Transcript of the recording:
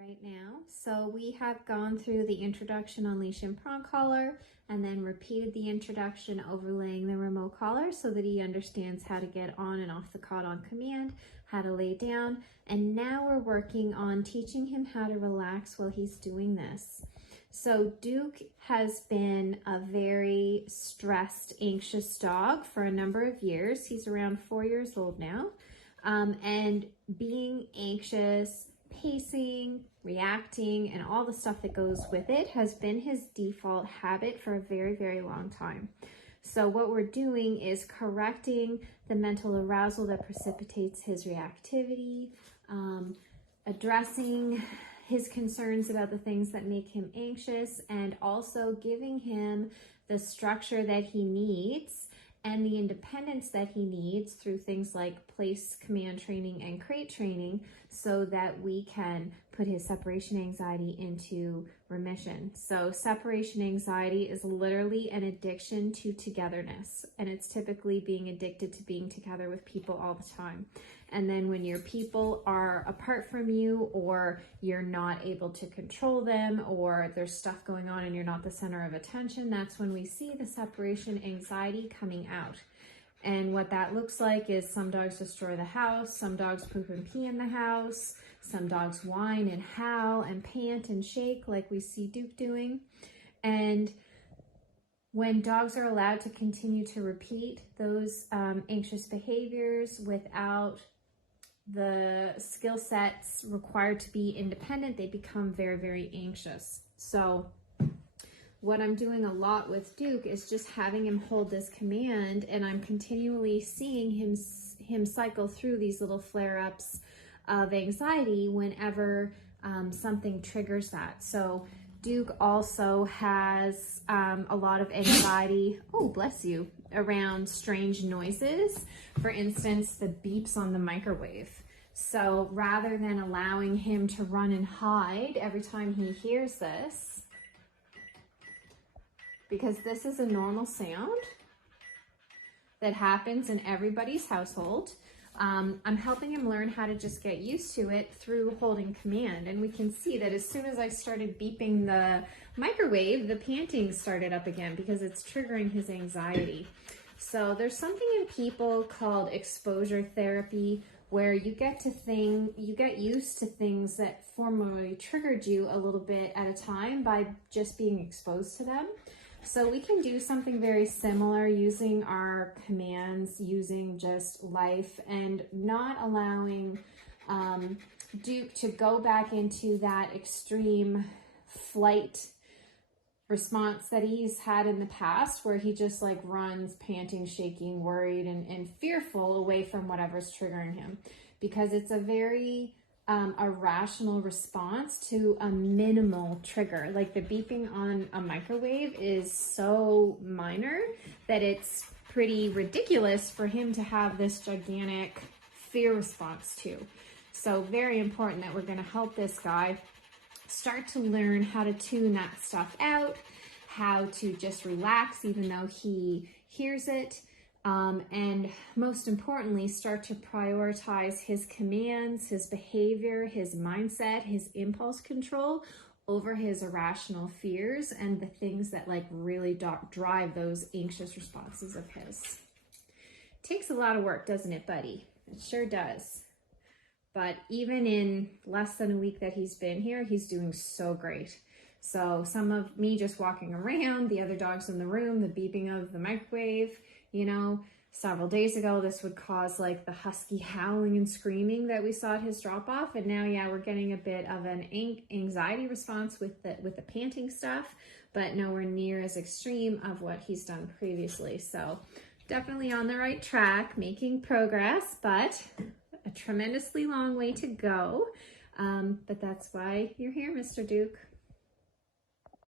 right now. So we have gone through the introduction on leash and prong collar and then repeated the introduction overlaying the remote collar so that he understands how to get on and off the cot on command, how to lay down, and now we're working on teaching him how to relax while he's doing this. So Duke has been a very stressed, anxious dog for a number of years. He's around 4 years old now, and being anxious, pacing, reacting, and all the stuff that goes with it has been his default habit for a very, very long time. So what we're doing is correcting the mental arousal that precipitates his reactivity, addressing his concerns about the things that make him anxious, and also giving him the structure that he needs and the independence that he needs through things like place command training and crate training so that we can put his separation anxiety into remission. So separation anxiety is literally an addiction to togetherness, and it's typically being addicted to being together with people all the time. And then when your people are apart from you, or you're not able to control them, or there's stuff going on and you're not the center of attention, that's when we see the separation anxiety coming out. And what that looks like is some dogs destroy the house, some dogs poop and pee in the house, some dogs whine and howl and pant and shake like we see Duke doing. And when dogs are allowed to continue to repeat those anxious behaviors without the skill sets required to be independent, they become very, very anxious. So what I'm doing a lot with Duke is just having him hold this command, and I'm continually seeing him cycle through these little flare-ups of anxiety whenever something triggers that. So Duke also has a lot of anxiety, oh bless you, around strange noises. For instance, the beeps on the microwave. So rather than allowing him to run and hide every time he hears this, because this is a normal sound that happens in everybody's household, I'm helping him learn how to just get used to it through holding command. And we can see that as soon as I started beeping the microwave, the panting started up again because it's triggering his anxiety. So there's something in people called exposure therapy, where you get used to things that formerly triggered you a little bit at a time by just being exposed to them. So we can do something very similar using our commands, using just life, and not allowing Duke to go back into that extreme flight response that he's had in the past, where he just like runs panting, shaking, worried, and fearful away from whatever's triggering him, because it's a very irrational response to a minimal trigger. Like the beeping on a microwave is so minor that it's pretty ridiculous for him to have this gigantic fear response to. So very important that we're going to help this guy start to learn how to tune that stuff out, how to just relax even though he hears it, and most importantly, start to prioritize his commands, his behavior, his mindset, his impulse control over his irrational fears and the things that like really drive those anxious responses of his. Takes a lot of work, doesn't it, buddy? It sure does. But even in less than a week that he's been here, he's doing so great. So some of me just walking around, the other dogs in the room, the beeping of the microwave, you know, several days ago, this would cause like the husky howling and screaming that we saw at his drop off. And now, yeah, we're getting a bit of an anxiety response with the panting stuff, but nowhere near as extreme of what he's done previously. So definitely on the right track, making progress, but a tremendously long way to go. But that's why you're here, Mr. Duke.